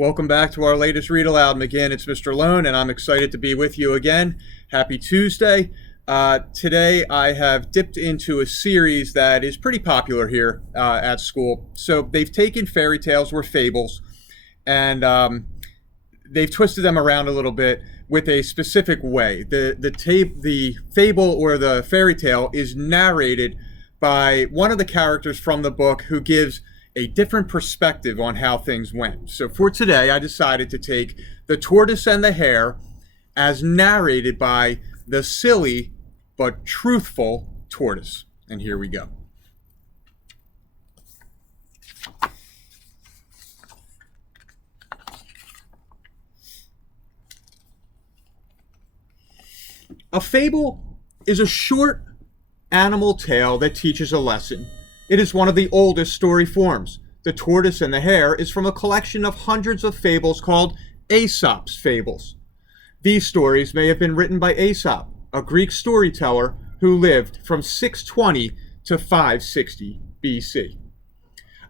Welcome back to our latest read aloud. Again, it's Mr. Lohn, and I'm excited to be with you again. Happy Tuesday. Today, I have dipped into a series that is pretty popular here at school. So they've taken fairy tales or fables, and they've twisted them around a little bit with a specific way. The fable or the fairy tale is narrated by one of the characters from the book who gives a different perspective on how things went. So for today, I decided to take The Tortoise and the Hare as narrated by the silly but truthful tortoise. And here we go. A fable is a short animal tale that teaches a lesson. It is one of the oldest story forms. The Tortoise and the Hare is from a collection of hundreds of fables called Aesop's Fables. These stories may have been written by Aesop, a Greek storyteller who lived from 620 to 560 BC.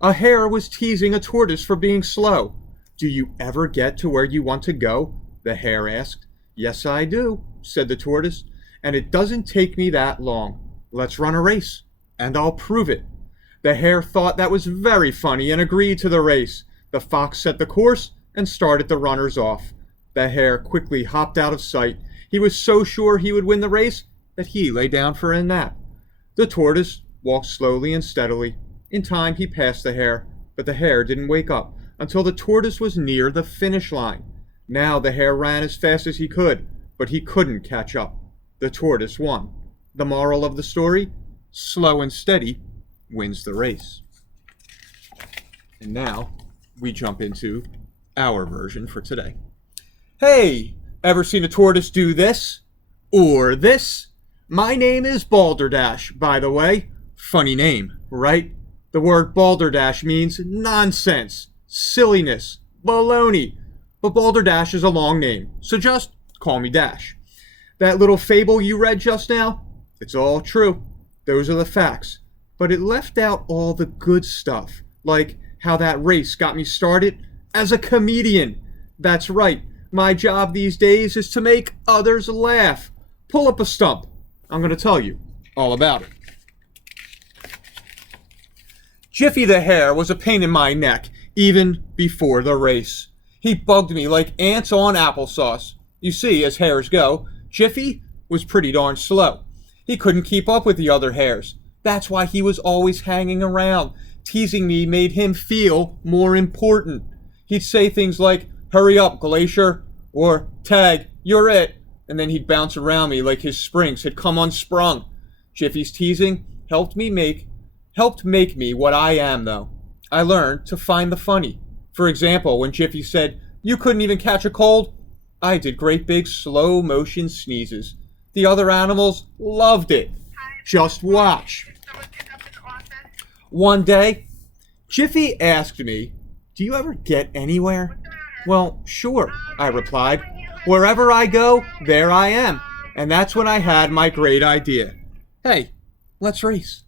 A hare was teasing a tortoise for being slow. "Do you ever get to where you want to go?" the hare asked. "Yes, I do," said the tortoise, "and it doesn't take me that long. Let's run a race, and I'll prove it." The hare thought that was very funny and agreed to the race. The fox set the course and started the runners off. The hare quickly hopped out of sight. He was so sure he would win the race that he lay down for a nap. The tortoise walked slowly and steadily. In time he passed the hare, but the hare didn't wake up until the tortoise was near the finish line. Now the hare ran as fast as he could, but he couldn't catch up. The tortoise won. The moral of the story? Slow and steady wins the race. And now we jump into our version for today. Hey, ever seen a tortoise do this? Or this? My name is Balderdash, by the way. Funny name, right? The word balderdash means nonsense, silliness, baloney. But Balderdash is a long name, so just call me Dash. That little fable you read just now? It's all true. Those are the facts. But it left out all the good stuff, like how that race got me started as a comedian. That's right. My job these days is to make others laugh. Pull up a stump. I'm going to tell you all about it. Jiffy the hare was a pain in my neck, even before the race. He bugged me like ants on applesauce. You see, as hares go, Jiffy was pretty darn slow. He couldn't keep up with the other hares. That's why he was always hanging around. Teasing me made him feel more important. He'd say things like, "Hurry up, Glacier," or "Tag, you're it," and then he'd bounce around me like his springs had come unsprung. Jiffy's teasing helped make me what I am, though. I learned to find the funny. For example, when Jiffy said, "You couldn't even catch a cold," I did great big slow motion sneezes. The other animals loved it. Just watch. One day, Jiffy asked me, "Do you ever get anywhere?" "Well, sure," I replied. "Wherever I go, there I am." And that's when I had my great idea. "Hey, let's race."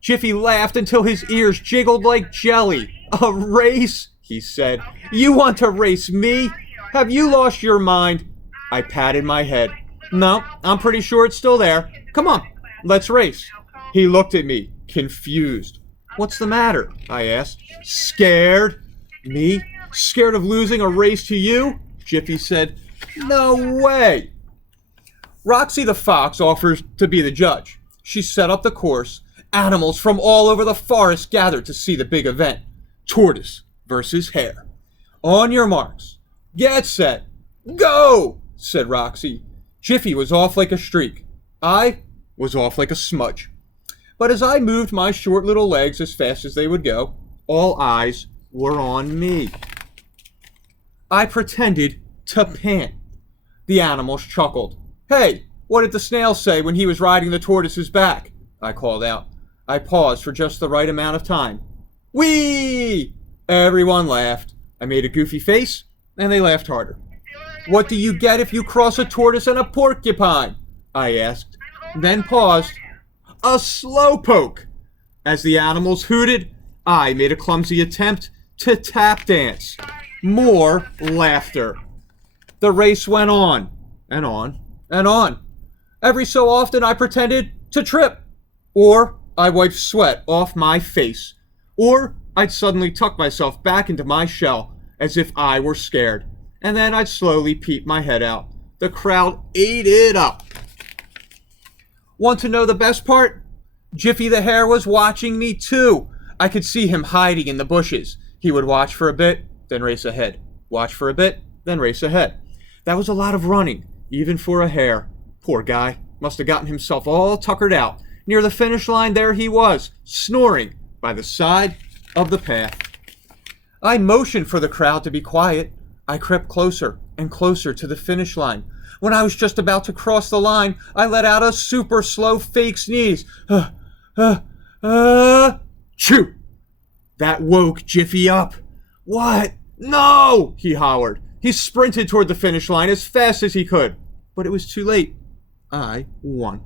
Jiffy laughed until his ears jiggled like jelly. "A race?" he said. "You want to race me? Have you lost your mind?" I patted my head. "No, I'm pretty sure it's still there. Come on, let's race." He looked at me, confused. "What's the matter?" I asked. "Scared?" "Me? Scared of losing a race to you?" Jiffy said. "No way." Roxy the fox offers to be the judge. She set up the course. Animals from all over the forest gathered to see the big event. Tortoise versus hare. "On your marks. Get set. Go," said Roxy. Jiffy was off like a streak. I was off like a smudge. But as I moved my short little legs as fast as they would go, all eyes were on me. I pretended to pant. The animals chuckled. "Hey, what did the snail say when he was riding the tortoise's back?" I called out. I paused for just the right amount of time. "Whee!" Everyone laughed. I made a goofy face, and they laughed harder. "What do you get if you cross a tortoise and a porcupine?" I asked, then paused. "A slowpoke." As the animals hooted, I made a clumsy attempt to tap dance. More laughter. The race went on, and on, and on. Every so often I pretended to trip, or I wiped sweat off my face, or I'd suddenly tuck myself back into my shell as if I were scared, and then I'd slowly peep my head out. The crowd ate it up. Want to know the best part? Jiffy the Hare was watching me too. I could see him hiding in the bushes. He would watch for a bit, then race ahead. Watch for a bit, then race ahead. That was a lot of running, even for a hare. Poor guy, must have gotten himself all tuckered out. Near the finish line, there he was, snoring by the side of the path. I motioned for the crowd to be quiet. I crept closer and closer to the finish line. When I was just about to cross the line, I let out a super slow fake sneeze. Chew! That woke Jiffy up. What? No! He hollered. He sprinted toward the finish line as fast as he could. But it was too late. I won.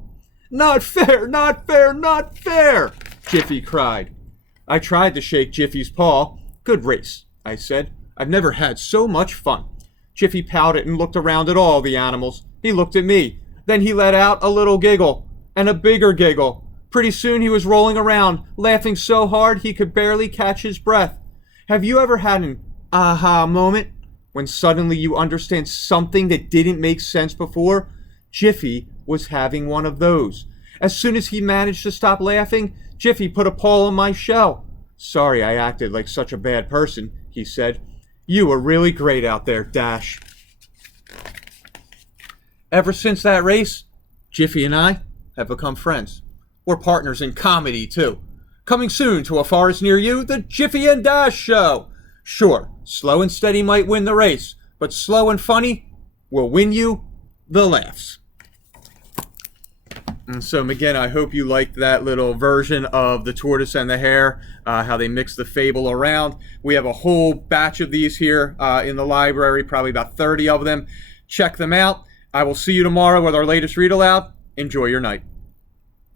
Not fair, not fair, not fair, Jiffy cried. I tried to shake Jiffy's paw. Good race, I said. I've never had so much fun. Jiffy pouted and looked around at all the animals. He looked at me. Then he let out a little giggle, and a bigger giggle. Pretty soon he was rolling around, laughing so hard he could barely catch his breath. Have you ever had an aha moment? When suddenly you understand something that didn't make sense before? Jiffy was having one of those. As soon as he managed to stop laughing, Jiffy put a paw on my shell. Sorry I acted like such a bad person, he said. You were really great out there, Dash. Ever since that race, Jiffy and I have become friends. We're partners in comedy, too. Coming soon to a forest near you, the Jiffy and Dash Show. Sure, slow and steady might win the race, but slow and funny will win you the laughs. And so, again, I hope you liked that little version of the Tortoise and the Hare, how they mix the fable around. We have a whole batch of these here in the library, probably about 30 of them. Check them out. I will see you tomorrow with our latest read aloud. Enjoy your night.